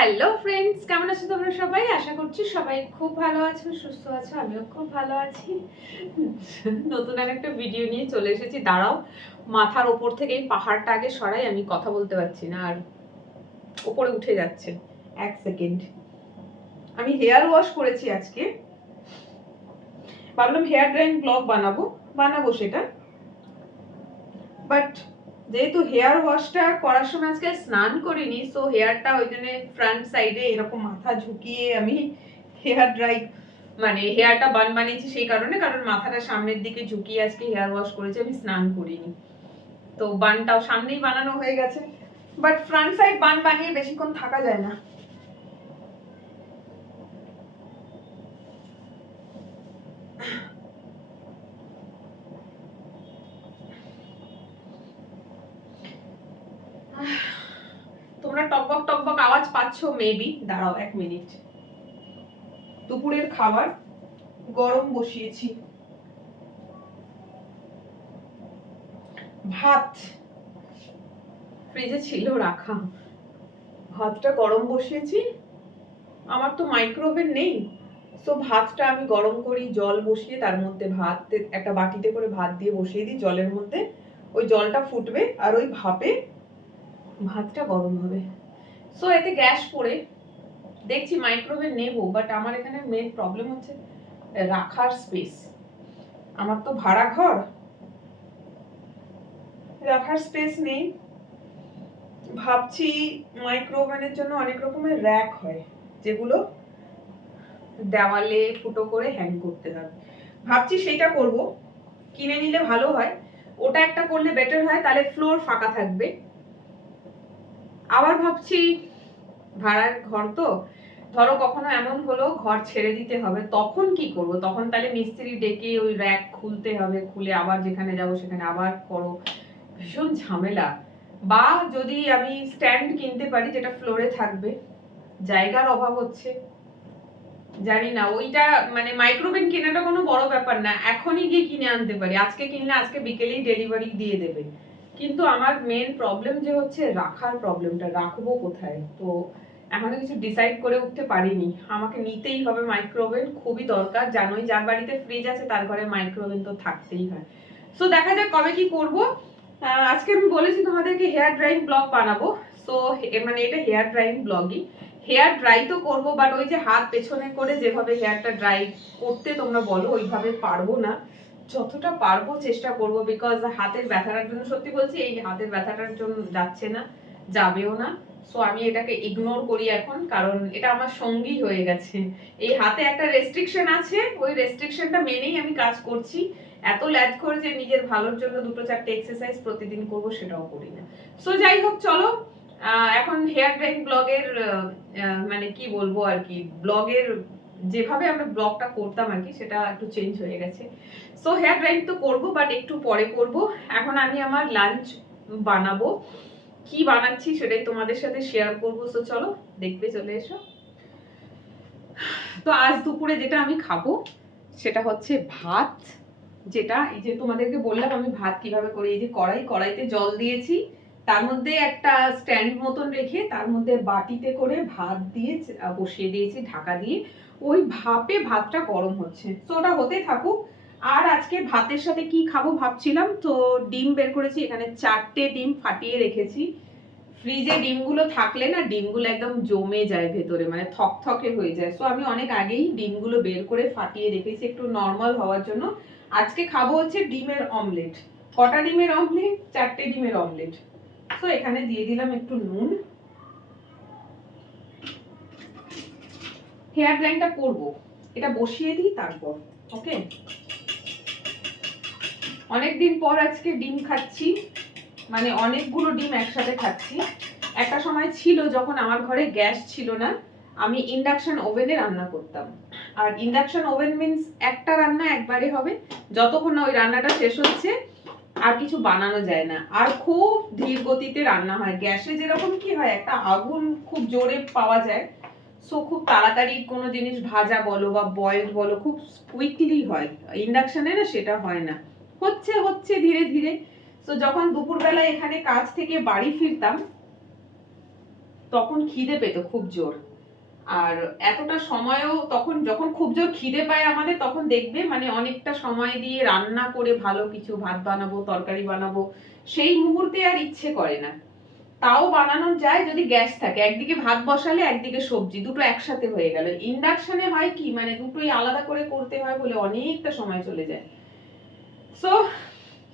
Hello friends, কেমন আছো তোমরা সবাই? আশা করছি সবাই খুব ভালো আছো, সুস্থ আছো। আমিও খুব ভালো আছি। নতুন আর একটা ভিডিও নিয়ে চলে এসেছি। দাঁড়াও, মাথার ওপর থেকে এই পাহাড়টা আগে সরাই, আমি কথা বলতে পারছি না আর ওপরে উঠে যাচ্ছে। এক সেকেন্ড। আমি হেয়ার ওয়াশ করেছি আজকে, ভাবলাম হেয়ার ড্রাইং ব্লগ বানাবো সেটা, বাট যেহেতু হেয়ার ওয়াশটা করার সময় আজকে স্নান করিনি, সো হেয়ারটা ওই জন্য ফ্রন্ট সাইডে এরকম মাথা ঝুঁকিয়ে আমি হেয়ার ড্রাই হেয়ারটা বানিয়েছি সেই কারণে, কারণ মাথাটা সামনের দিকে ঝুঁকিয়ে আজকে হেয়ার ওয়াশ করেছি, আমি স্নান করিনি। তো বানটাও সামনেই বানানো হয়ে গেছে, বাট ফ্রন্ট সাইড বানিয়ে বেশিক্ষণ থাকা যায় না। তোমরা টকবক টকবক আওয়াজ পাচ্ছ মেবি। দাঁড়াও 1 মিনিট। দুপুরের খাবার গরম বসিয়েছি, ভাত ফ্রিজে ছিল রাখা, ভাতটা গরম বসিয়েছি। আমার তো মাইক্রোওভেন নেই, সো ভাতটা আমি গরম করি, জল বসিয়ে তার মধ্যে ভাত একটা বাটিতে করে ভাত দিয়ে বসিয়ে দিই জলের মধ্যে। ওই জলটা ফুটবে আর ওই ভাপে ভাতটা গরম হবে। সো এতে গ্যাস পড়ে দেখছি মাইক্রোওভেন নেবো, বাট আমার এখানে মেন প্রবলেম হচ্ছে রাখার স্পেস। আমার তো ভাড়া ঘর, রাখার স্পেস নেই। ভাবছি মাইক্রোওভেনের জন্য অনেক রকমের র‍্যাক হয়, যেগুলো দেওয়ালে ফুটো করে হ্যাং করতে হবে। ভাবছি সেটা করব, কিনে নিলে ভালো হয়। ওটা একটা করলে বেটার হয়, তাহলে ফ্লোর ফাঁকা থাকবে। আবার ভাবছি ভাড়ার ঘর তো, ধরো কখনো এমন হলো ঘর ছেড়ে দিতে হবে, তখন কি করব? তখন তাহলে মিস্ত্রি ডেকে ওই র‍্যাক খুলতে হবে, খুলে আবার যেখানে যাব সেখানে আবার করো, ভীষণ ঝামেলা। বা যদি আমি স্ট্যান্ড কিনতে পারি যেটা ফ্লোরে থাকবে, জায়গার অভাব হচ্ছে। জানি না, ওইটা মাইক্রোওভেন কেনাটা কোনো বড় ব্যাপার না, এখনই গিয়ে কিনে আনতে পারি। আজকে কিনলে আজকে বিকেলেই ডেলিভারি দিয়ে দেবে। কিন্তু আমার মেন প্রবলেম যে হচ্ছে রাখার প্রবলেমটা, রাখবো কোথায়? তো এখনো কিছু ডিসাইড করে উঠতে পারিনি। আমাকে নিতেই হবে মাইক্রোওভেন, খুবই দরকার। জানোই, যার বাড়িতে ফ্রিজ আছে তার ঘরে মাইক্রোওভেন তো থাকতেই হয়। সো দেখা যাক কবে কি করব। আজকে আমি বলেছি তোমাদেরকে হেয়ার ড্রাইং ব্লগ বানাবো। সো এটা হেয়ার ড্রাইং ব্লগই। হেয়ার ড্রাই তো করবো, বাট ওই যে হাত পেছনে করে যেভাবে হেয়ারটা ড্রাই করতে তোমরা বলো, ওইভাবে পারবো না। যতটা পারবো চেষ্টা করবো, বিকজ হাতের ব্যথাটার জন্য, সত্যি বলছি এই হাতের ব্যথাটার জন্য যাচ্ছে না, যাবেও না। সো আমি এটাকে ইগনোর করি এখন, কারণ এটা আমার সঙ্গী হয়ে গেছে। এই হাতে একটা রেস্ট্রিকশন আছে, ওই রেস্ট্রিকশনটা মেনেই আমি কাজ করছি। এত ল্যাজ করে যে নিজের ভালোর জন্য 2-4টে এক্সারসাইজ প্রতিদিন করবো, সেটাও করি না। সো যাই হোক, চলো এখন হেয়ার ড্রাইং ব্লগের কি বলবো আর কি, ব্লগের যেভাবে আমরা ব্লগটা করতাম আর কি, সেটা একটু চেঞ্জ হয়ে গেছে। সো হেয়ার ড্রাইং তো করব, বাট একটু পরে করব। এখন আমি আমার লাঞ্চ বানাবো, কি বানাচ্ছি সেটাই তোমাদের সাথে শেয়ার করবো। সো চলো দেখবে, চলে এসো। তো আজ দুপুরে যেটা আমি খাবো সেটা হচ্ছে ভাত, যেটা এই যে তোমাদেরকে বললাম আমি ভাত কিভাবে করি। এই যে কড়াইতে জল দিয়েছি, তার মধ্যে একটা স্ট্যান্ড মতন রেখে তার মধ্যে বাটিতে করে ভাত দিয়ে বসিয়ে দিয়েছি ঢাকা দিয়ে। ওই ভাপে ভাতটা গরম হচ্ছে, তো ওটা হতে থাকুক। আর আজকে ভাতের সাথে কি খাবো ভাবছিলাম, তো ডিম বের করেছি, এখানে 4টে ডিম ফাটিয়ে রেখেছি। ফ্রিজে ডিমগুলো থাকলে না, ডিমগুলো একদম জমে যায় ভেতরে, থকথকে হয়ে যায়। সো আমি অনেক আগেই ডিমগুলো বের করে ফাটিয়ে রেখেছি একটু নরমাল হওয়ার জন্য। আজকে খাবো হচ্ছে ডিমের অমলেট। কটা ডিমের অমলেট? 4টে ডিমের অমলেট। সো এখানে দিয়ে দিলাম একটু নুন। হেয়ার ড্রাইংটা করবো, এটা বসিয়ে দিই তারপর। ওকে, অনেকদিন পর আজকে ডিম খাচ্ছি, অনেকগুলো ডিম একসাথে খাচ্ছি। একটা সময় ছিল যখন আমার ঘরে গ্যাস ছিল না, আমি ইন্ডাকশন ওভেনে রান্না করতাম। আর ইন্ডাকশন ওভেন মিন্স একটা রান্না একবারে হবে, যতক্ষণ না ওই রান্নাটা শেষ হচ্ছে আর কিছু বানানো যায় না, আর খুব ধীর গতিতে রান্না হয়। গ্যাসে যেরকম কি হয়, একটা আগুন খুব জোরে পাওয়া যায়, সো খুব তাড়াতাড়ি কোনো জিনিস ভাজা বলো বা বয়েল বলো খুব কুইকলি হয়। ইন্ডাকশনে না সেটা হয় না, হচ্ছে ধীরে ধীরে। তো যখন দুপুরবেলা এখানে কাজ থেকে বাড়ি ফিরতাম, তখন খিদে পেত খুব জোর। আর এতটা সময়ও তখন যখন খুব জোর খিদে পায় আমাদের, তখন দেখবে মানে অনেকটা সময় দিয়ে রান্না করে ভালো কিছু ভাত বানাবো, তরকারি বানাবো, সেই মুহূর্তে আর ইচ্ছে করে না। তাও বানানো যায় যদি গ্যাস থাকে, একদিকে ভাত বসালে একদিকে সবজি, দুটো একসাথে হয়ে গেল। ইন্ডাকশনে হয় কি মানে দুটোই আলাদা করে করতে হয় বলে অনেকটা সময় চলে যায়। সো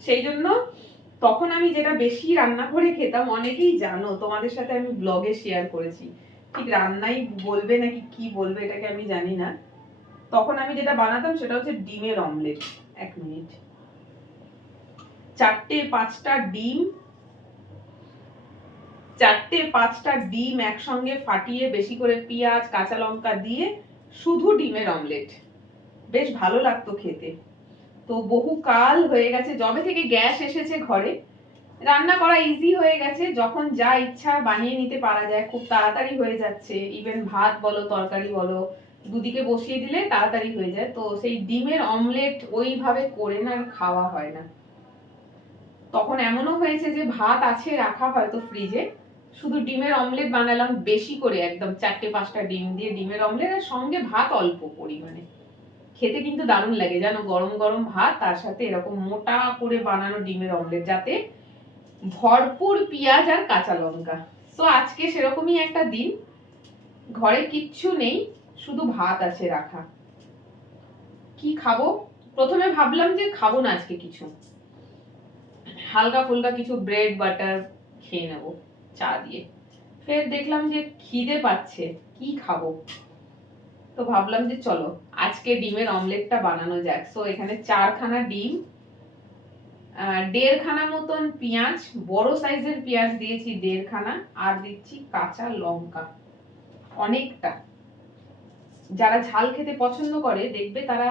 সেই জন্য তখন আমি যেটা বেশি রান্না করে খেতাম, অনেকেই জানো, তোমাদের সাথে আমি ব্লগে শেয়ার করেছি, ঠিক রান্নাই বলবে নাকি কি বলবে এটাকে আমি জানি না। তখন আমি যেটা বানাতাম সেটা হচ্ছে ডিমের অমলেট। 1 মিনিট। 4-5টা ডিম, 4-5টা ডিম একসঙ্গে ফাটিয়ে বেশি করে পেঁয়াজ কাঁচা লঙ্কা দিয়ে শুধু ডিমের অমলেট, বেশ ভালো লাগতো খেতে। তো বহু কাল হয়ে গেছে যবে থেকে গ্যাস এসেছে ঘরে, রান্না করা ইজি হয়ে গেছে, যখন যা ইচ্ছা বানিয়ে নিতে পারা যায়, খুব তাড়াতাড়ি হয়ে যাচ্ছে। ইভেন ভাত বলো তরকারি বলো দুদিকে বসিয়ে দিলে তাড়াতাড়ি হয়ে যায়। তো সেই ডিমের অমলেট ওইভাবে করে না খাওয়া হয় না। তখন এমনও হয়েছে যে ভাত আছে রাখা হয়তো ফ্রিজে, শুধু ডিমের অমলেট বানালাম বেশি করে, একদম 4-5টা ডিম দিয়ে ডিমের অমলেট, আর সঙ্গে ভাত অল্প পরিমাণে। খেতে কিন্তু দারুণ লাগে জানো, গরম গরম ভাত তার সাথে এরকম মোটা করে বানানো ডিমের অমলেট, যাতে ভরপুর পেঁয়াজ আর কাঁচা লঙ্কা। তো আজকে সেরকমই একটা দিন, ঘরে কিচ্ছু নেই, শুধু ভাত আছে রাখা। কি খাবো? প্রথমে ভাবলাম যে খাবো না আজকে কিছু, হালকা ফুলকা কিছু ব্রেড বাটার খেয়ে নেবো চা দিয়ে। ফের দেখলাম যে খিদে পাচ্ছে, কি খাবো? তো ভাবলাম যে চলো আজকে ডিমের অমলেটটা বানানো যাক। সো এখানে 4খানা ডিম, 1.5খানা মতন পেঁয়াজ, বড় সাইজের পেঁয়াজ দিয়েছি 1.5খানা, আর দিচ্ছি কাঁচা লঙ্কা অনেকটা। যারা ঝাল খেতে পছন্দ করে দেখবে তারা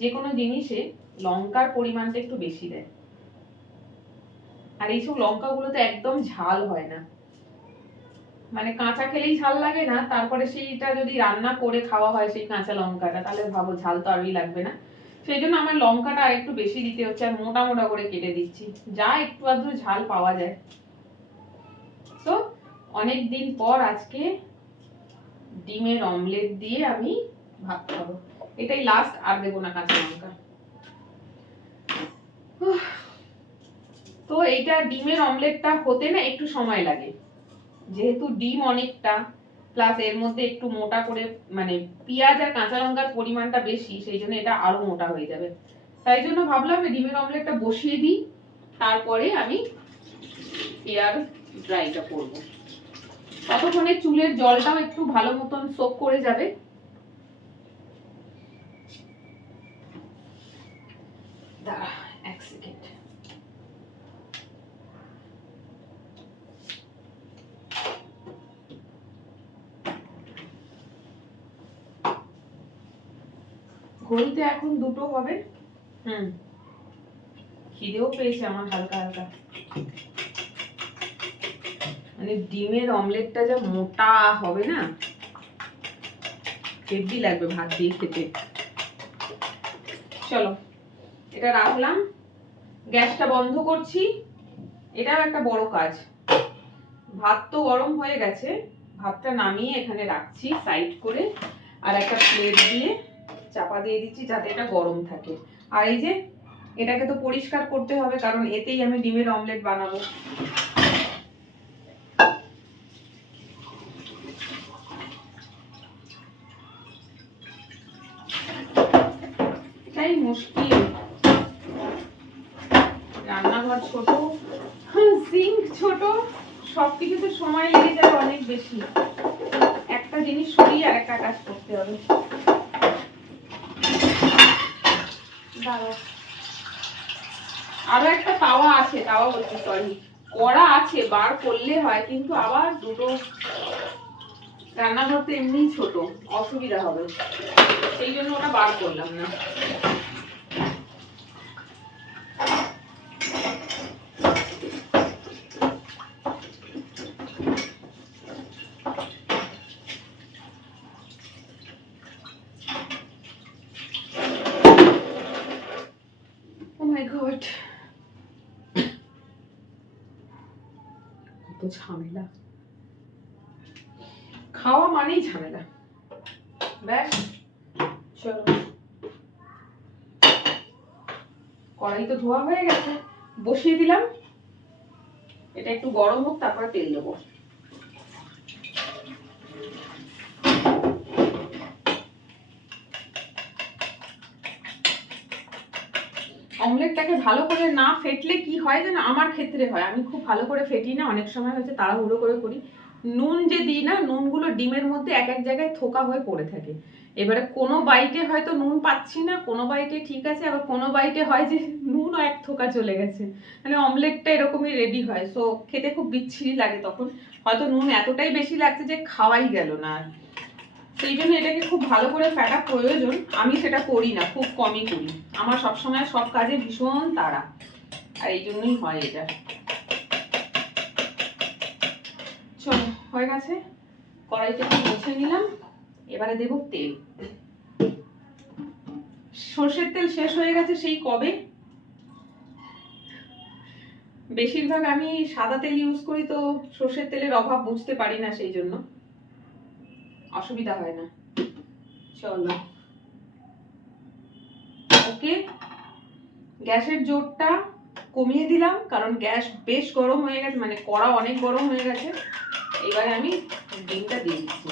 যে কোনো জিনিসে লঙ্কার পরিমাণটা একটু বেশি দেয়, আর এইসব লঙ্কাগুলো তো একদম ঝাল হয় না, মানে কাঁচা খেলেই ঝাল লাগে না, তারপরে সেইটা যদি রান্না করে খাওয়া হয় সেই কাঁচা লঙ্কাটা, তাহলে ভাবো ঝাল তো আরই লাগবে না। সেই জন্য আমার লঙ্কাটা আর একটু বেশি দিতে হচ্ছে, আর মোটা মোটা করে কেটে দিচ্ছি, যা একটু আধটু ঝাল পাওয়া যায়। তো অনেকদিন পর আজকে ডিমের অমলেট দিয়ে আমি ভাত খাবো, এটাই লাস্ট, আর দেবো না কাঁচা লঙ্কা। তো এইটা ডিমের অমলেটটা হতে না একটু সময় লাগে, যেহেতু ডিম অনেকটা, প্লাস এর মধ্যে একটু মোটা করে মানে পেঁয়াজ আর কাঁচা লঙ্কার পরিমাণটা বেশি, সেই জন্য এটা আরো মোটা হয়ে যাবে। তাই জন্য ভাবলাম ডিমের অমলেটটা বসিয়ে দিই, তারপরে আমি এয়ার ড্রাইটা করবো। ততক্ষণে চুলের জলটাও একটু ভালো মতন সোক করে যাবে। দাঁড়া 1 সেকেন্ড। ঘড়িতে এখন 2টো হবে। খিদেও পেয়েছে আমার হালকা হালকা। মানে ডিমের অমলেটটা যা মোটা হবে না, হেভি লাগবে ভাত দিয়ে খেতে। চলো এটা রাখলাম, গ্যাসটা বন্ধ করছি, এটাও একটা বড় কাজ। ভাত তো গরম হয়ে গেছে, ভাতটা নামিয়ে এখানে রাখছি সাইড করে, আর একটা প্লেট দিয়ে চাপা দিয়ে দিচ্ছি যাতে এটা গরম থাকে। আর এই যে এটাকে তো পরিষ্কার করতে হবে, কারণ এতেই আমি ডিমের অমলেট বানাবো। তাই মুশকিল, রান্নাঘর ছোট, সিঙ্ক ছোট, সবকিছুতে সময় লেগে যাবে অনেক বেশি। একটা জিনিস সরিয়ে আর একটা কাজ করতে হবে। আরো একটা তাওয়া আছে, তাওয়া বলছি সরি, কড়া আছে, বার করলে হয়, কিন্তু আবার দুটো, রান্নাঘর তো এমনি ছোট, অসুবিধা হবে, সেই জন্য ওটা বার করলাম না। ও মাই গড, কত ঝামেলা। খাওয়া মানেই ঝামেলা। ব্যাস, চলো কড়াই তো ধোয়া হয়ে গেছে, বসিয়ে দিলাম। এটা একটু গরম হোক, তারপর তেল দেবো। অমলেটটাকে ভালো করে না ফেটলে কি হয় যেন, আমার ক্ষেত্রে হয়, আমি খুব ভালো করে ফেটি না, অনেক সময় হচ্ছে তাড়াহুড়ো করে করি। নুন যে দিই না, নুনগুলো ডিমের মধ্যে এক এক জায়গায় থোকা হয়ে পড়ে থাকে। এবারে কোনো বাইটে হয়তো নুন পাচ্ছি না, কোনো বাইটে ঠিক আছে, আবার কোনো বাইটে হয় যে নুনও এক থোকা চলে গেছে। মানে অমলেটটা এরকমই রেডি হয়, সো খেতে খুব বিচ্ছিরি লাগে তখন। হয়তো নুন এতটাই বেশি লাগছে যে খাওয়াই গেল না আর। সেই জন্য এটাকে খুব ভালো করে ফেটা প্রয়োজন। আমি সেটা করি না, খুব কমই করি। আমার সবসময় সব কাজে ভীষণ তাড়া, আর এই জন্যই হয় এটা। চলো, হয়ে গেছে, কড়াইটা একটু মুছে নিলাম। এবারে দেব তেল। সর্ষের তেল শেষ হয়ে গেছে সেই কবে। বেশিরভাগ আমি সাদা তেল ইউজ করি, তো সর্ষের তেলের অভাব বুঝতে পারি না, সেই জন্য অসুবিধা হয় না। চলো, ওকে, গ্যাসের জোরটা কমিয়ে দিলাম, কারণ গ্যাস বেশ গরম হয়ে গেছে, মানে কড়া অনেক গরম হয়ে গেছে। এবারে আমি ডিমটা দিয়ে দিচ্ছি।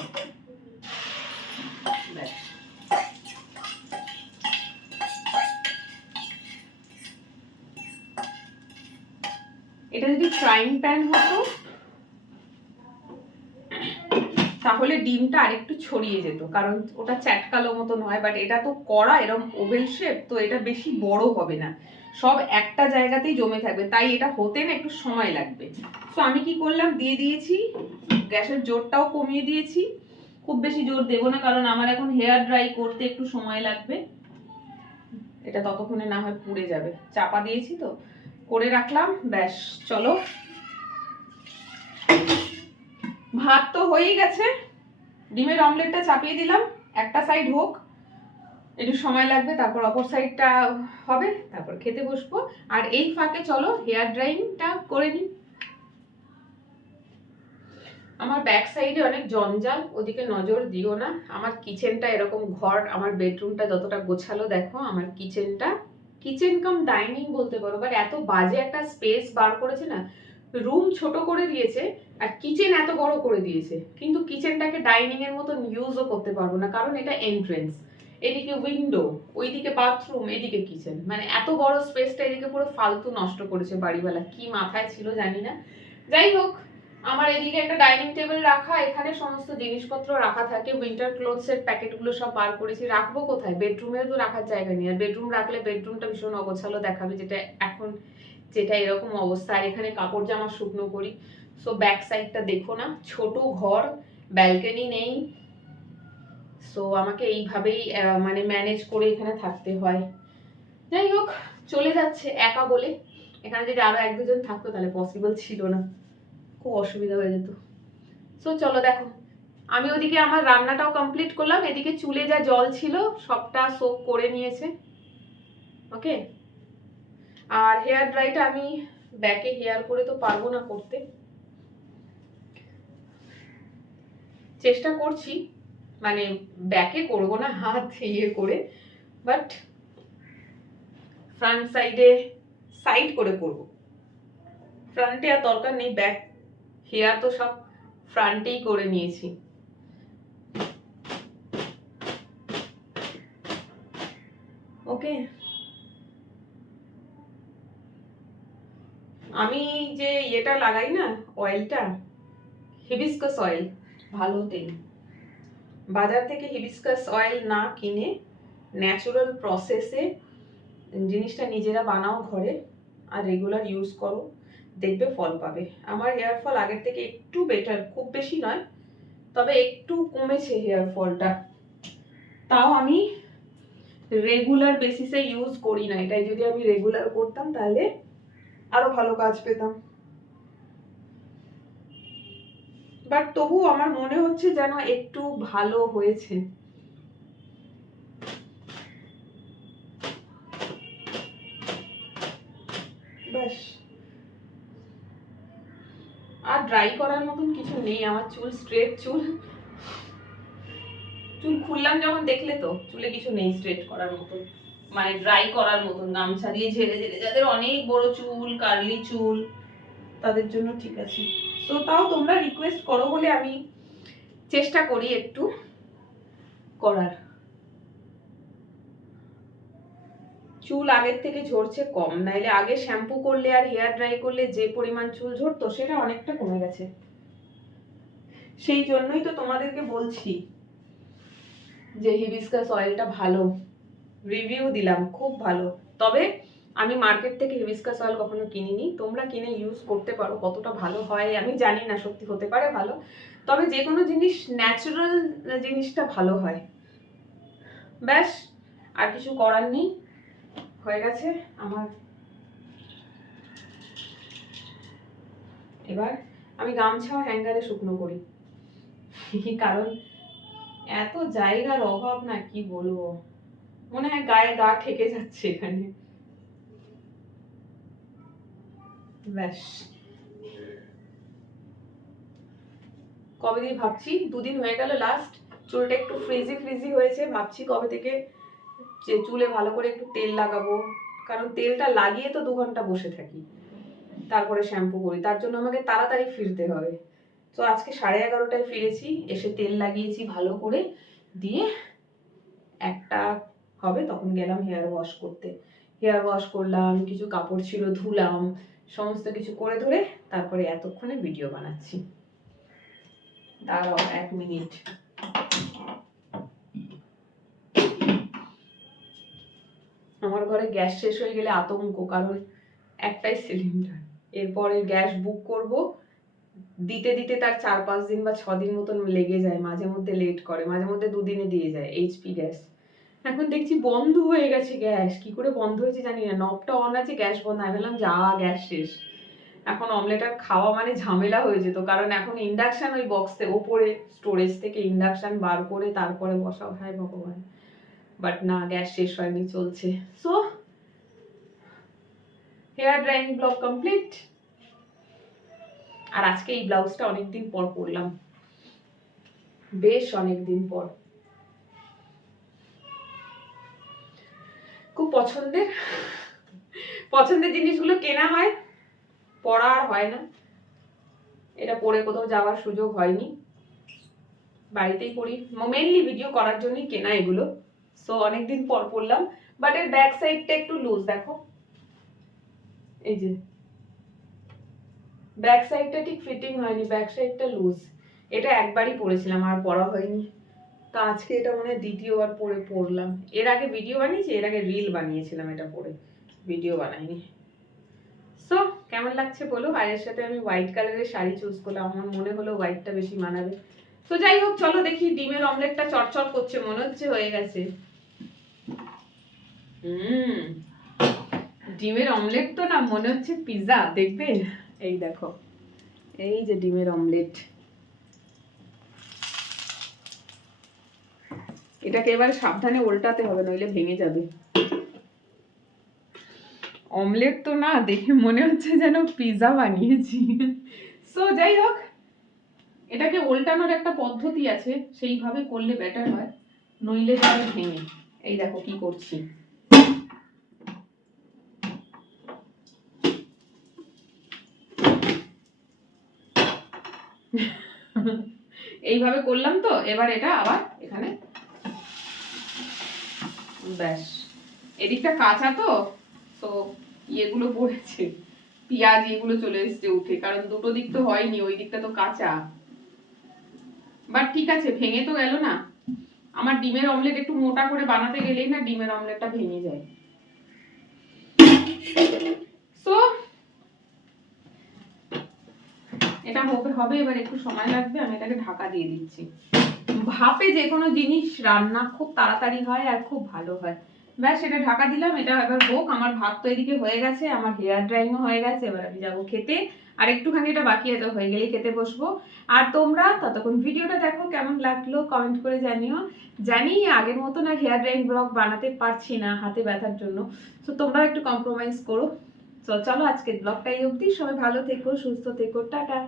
এটা যদি ফ্রাইং প্যান হতো তাহলে ডিমটা আরেকটু ছড়িয়ে যেত, কারণ ওটা চ্যাটকালো মতন হয়। বাট এটা তো কড়া এরকম ওভেল শেপ, তো এটা বেশি বড় হবে না, সব একটা জায়গাতেই জমে থাকবে, তাই এটা হতে না একটু সময় লাগবে। তো আমি কি করলাম, দিয়ে দিয়েছি, গ্যাসের জোরটাও কমিয়ে দিয়েছি। খুব বেশি জোর দেবো না, কারণ আমার এখন হেয়ার ড্রাই করতে একটু সময় লাগবে, এটা ততক্ষণে না হয় পুড়ে যাবে। চাপা দিয়েছি তো, করে রাখলাম। ব্যাস, চলো, ভাত তো হয়েই গেছে, ডিমের অমলেটটা চাপিয়ে দিলাম, একটা সাইড হোক, একটু সময় লাগবে, তারপর অপর সাইডটা হবে, তারপর খেতে বসবো। আর এই ফাঁকে চলো হেয়ার ড্রাইংটা করে নিই। আমার ব্যাক সাইডে অনেক জঞ্জাল, ওদিকে নজর দিও না। আমার কিচেনটা এরকম, ঘর আমার বেডরুমটা যতটা গোছালো দেখো, আমার কিচেনটা কিচেন কাম ডাইনিং বলতে পারো, বাট এত বাজে একটা স্পেস বার করেছে না। রুম ছোট করে দিয়েছে আর কিচেন এত বড় করে দিয়েছে, কিন্তু কিচেনটাকে ডাইনিং এর মতন ইউজও করতে পারবো না, কারণ এটা এন্ট্রেন্স, এদিকে উইন্ডো, ওইদিকে বাথরুম, এদিকে কিচেন, মানে এত বড় স্পেসটা এদিকে পুরো ফালতু নষ্ট করেছে বাড়িওয়ালা, কি মাথায় ছিল জানি না। যাই হোক, আমার এদিকে একটা ডাইনিং টেবিল রাখা, এখানে সমস্ত জিনিসপত্র রাখা থাকে, উইন্টার ক্লোথস এর প্যাকেটগুলো সব বার করেছি। রাখবো কোথায়, বেডরুমেও তো রাখার জায়গা নেই, আর বেডরুম রাখলে বেডরুমটা ভীষণ অগোছালো দেখাবে, যেটা এখন যেটা এরকম অবস্থা। আর এখানে কাপড় জামা শুকনো করি। সো ব্যাক সাইডটা দেখো না, ছোট ঘর, ব্যালকনি নেই, সো আমাকে এইভাবেই মানে ম্যানেজ করে এখানে থাকতে হয়। যাই হোক, চলে যাচ্ছে একা বলে। এখানে যদি আরো এক দুজন থাকতো তাহলে পসিবল ছিল না, খুব অসুবিধা হয়ে যেত। সো চলো দেখো, আমি ওদিকে আমার রান্নাটাও কমপ্লিট করলাম, এদিকে চুলে যা জল ছিল সবটা সোক করে নিয়েছে। ওকে, আর হেয়ার ড্রাইটা আমি ব্যাকে হেয়ার করে তো পারবো না করতে, চেষ্টা করছি, মানে ব্যাকে করবো না, হাত ইয়ে করে, বাট ফ্রন্ট সাইডে সাইড করে করবো। ফ্রন্টে আর দরকার নেই, ব্যাক হেয়ার তো সব ফ্রন্টেই করে নিয়েছি। ওকে, আমি যে এটা লাগাই না অয়েলটা, হিবিস্কাস অয়েল, ভালো তেল। বাজার থেকে হিবিস্কাস অয়েল না কিনে ন্যাচারাল প্রসেসে জিনিসটা নিজেরা বানাও ঘরে, আর রেগুলার ইউজ করো, দেখবে ফল পাবে। আমার হেয়ার ফল আগের থেকে একটু বেটার, খুব বেশি নয়, তবে একটু কমেছে হেয়ার ফলটা। তাও আমি রেগুলার বেসিসে ইউজ করি না, এটাই যদি আমি রেগুলার করতাম তাহলে আরো ভালো কাজ পেতাম। বাট তবু আমার মনে হচ্ছে যেন একটু ভালো হয়েছে। ব্যাস, আর ড্রাই করার মতন কিছু নেই, আমার চুল স্ট্রেট চুল, চুল খুললাম যখন দেখলে তো চুলে কিছু নেই স্ট্রেট করার মতন, মানে ড্রাই করার মতন, গামছা দিয়ে ঝেড়ে ঝেড়ে, যাদের অনেক বড় চুল, কার্লি চুল, তাদের জন্য ঠিক আছে। তো তাও তোমরা রিকোয়েস্ট করো বলে আমি চেষ্টা করি একটু করার। চুল আগের থেকে ঝরছে কম, নাইলে আগে শ্যাম্পু করলে আর হেয়ার ড্রাই করলে যে পরিমাণ চুল ঝরতো সেটা অনেকটা কমে গেছে। সেই জন্যই তো তোমাদেরকে বলছি যে হিবিস্কাস অয়েলটা ভালো, রিভিউ দিলাম খুব ভালো। তবে আমি মার্কেট থেকে হিবিস্কাস অয়েল কখনো কিনিনি, তোমরা কিনে ইউজ করতে পারো, কতটা ভালো হয় আমি জানি না, সত্যি হতে পারে ভালো, তবে যে কোনো জিনিস ন্যাচারাল জিনিসটা ভালো হয়। ব্যাস, আর কিছু করার নেই, হয়ে গেছে আমার। এবার আমি গামছা হ্যাঙ্গারে শুকনো করি, কারণ এত জায়গার অভাব না, কি বলবো, মনে হয় গায়ে গা ঠেকে যাচ্ছে এখানে। ব্যাস, কবে দিয়ে ভাবছি, দুদিন হয়ে গেল লাস্ট, চুলটা একটু ফ্রিজি ফ্রিজি হয়েছে, ভাবছি কবে থেকে যে চুলে ভালো করে একটু তেল লাগাবো, কারণ তেলটা লাগিয়ে তো 2 ঘন্টা বসে থাকি, তারপরে শ্যাম্পু করি, তার জন্য আমাকে তাড়াতাড়ি ফিরতে হবে। তো আজকে 11:30টায় ফিরেছি, এসে তেল লাগিয়েছি ভালো করে, দিয়ে 1টা হবে তখন গেলাম হেয়ার ওয়াশ করতে। হেয়ার ওয়াশ করলাম, কিছু কাপড় ছিল ধুলাম, সমস্ত কিছু করে ধরে তারপরে এতক্ষণে ভিডিও বানাচ্ছি। দাঁড়াও 1 মিনিট। আমার ঘরে গ্যাস শেষ হয়ে গেলে আতঙ্ক, কারণ একটাই সিলিন্ডার, এরপরে গ্যাস বুক করব, দিতে দিতে তার 4-5 দিন বা 6 দিন মতন লেগে যায়, মাঝে মধ্যে লেট করে, মাঝে মধ্যে 2 দিনে দিয়ে যায় এইচপি গ্যাস। এখন দেখছি বন্ধ হয়ে গেছে গ্যাস, কি করে বন্ধ হয়েছে জানি না, নবটা অন আছে, গ্যাস বন্ধ, আমি বললাম যা গ্যাস শেষ। এখন অমলেট আর খাওয়া মানে ঝামেলা হয়ে যেত, কারণ এখন ইন্ডাকশন ওই বক্সে ওপরে স্টোরেজ থেকে ইন্ডাকশন বার করে তারপরে বসাও, হায় ভগবান। বাট না, গ্যাস শেষ হয়নি, চলছে। So hair drying blog complete. আর আজকে এই ব্লাউজটা অনেকদিন পর পরলাম, বেশ অনেকদিন পর, খুব পছন্দের জিনিসগুলো কেনা হয়, পরা আর হয় না। এটা পরে কোথাও যাওয়ার সুযোগ হয়নি, বাড়িতেই পরি, মেনলি ভিডিও করার জন্যই কেনা এগুলো। সো অনেকদিন পর পরলাম, বাট এর ব্যাক সাইডটা একটু লুজ, দেখো এই যে ব্যাক সাইডটা ঠিক ফিটিং হয়নি, ব্যাক সাইডটা লুজ। এটা একবারই পরেছিলাম, আর পরা হয়নি। তো আজকে এটা মনে হয় দ্বিতীয়বার পরলাম। এর আগে ভিডিও বানিয়েছি, এর আগে রিল বানিয়েছিলাম এটা পরে, ভিডিও বানাইনি। সো কেমন লাগছে বলো। আর এর সাথে আমি হোয়াইট কালারের শাড়ি চুজ করলাম, আমার মনে হলো হোয়াইটটা বেশি মানাবে। তো যাই হোক, চলো দেখি, ডিমের অমলেটটা চটচট করছে, মনে হচ্ছে হয়ে গেছে। ডিমের অমলেট তো না, মনে হচ্ছে পিৎজা, দেখবে এই দেখো, এই যে ডিমের অমলেট, এটাকে এবার সাবধানে উল্টাতে হবে, নইলে ভেঙে যাবে। অমলেট তো না, দেখে মনে হচ্ছে যেন পিৎজা বানিয়েছি। সো যাই হোক, এটাকে উল্টানোর একটা পদ্ধতি আছে, সেইভাবে করলে বেটার হয়, নইলে যাবে ভেঙে। এই দেখো কি করছি, এইভাবে করলাম। তো এবার এটা আবার এখানে, ব্যাস, এদিকটা কাঁচা তো ইয়েগুলো পড়েছে, পেঁয়াজ এগুলো চলে এসছে উঠে, কারণ দুটো দিক তো হয়নি, ওই দিকটা তো কাঁচা। বাট ঠিক আছে, ভেঙে তো গেল না। আমার ডিমের অমলেট একটু মোটা করে বানাতে গেলেই না ডিমের অমলেটটা ভেঙে যায়। সো এটা হবে, এবার একটু সময় লাগবে, আমি এটাকে ঢাকা দিয়ে দিচ্ছি। ভাপে যে কোনো জিনিস রান্না খুব তাড়াতাড়ি হয় আর খুব ভালো হয়। ব্যাস, এটা ঢাকা দিলাম, এটা এবার হোক। আমার ভাত তো এদিকে হয়ে গেছে, আমার হেয়ার ড্রাইংও হয়ে গেছে, এবার আমি যাবো খেতে, আর একটুখানি এটা বাকি আছে, হয়ে গেলেই খেতে বসবো। আর তোমরা ততক্ষণ ভিডিওটা দেখো, কেমন লাগলো কমেন্ট করে জানিও। জানি আগের মতন আর হেয়ার ড্রাইং ব্লগ বানাতে পারছি না হাতে ব্যথার জন্য, তো তোমরাও একটু কম্প্রোমাইজ করো। তো চলো আজকের ব্লগটা এই অবধি, সবাই ভালো থেকো, সুস্থ থেকো, টাটা।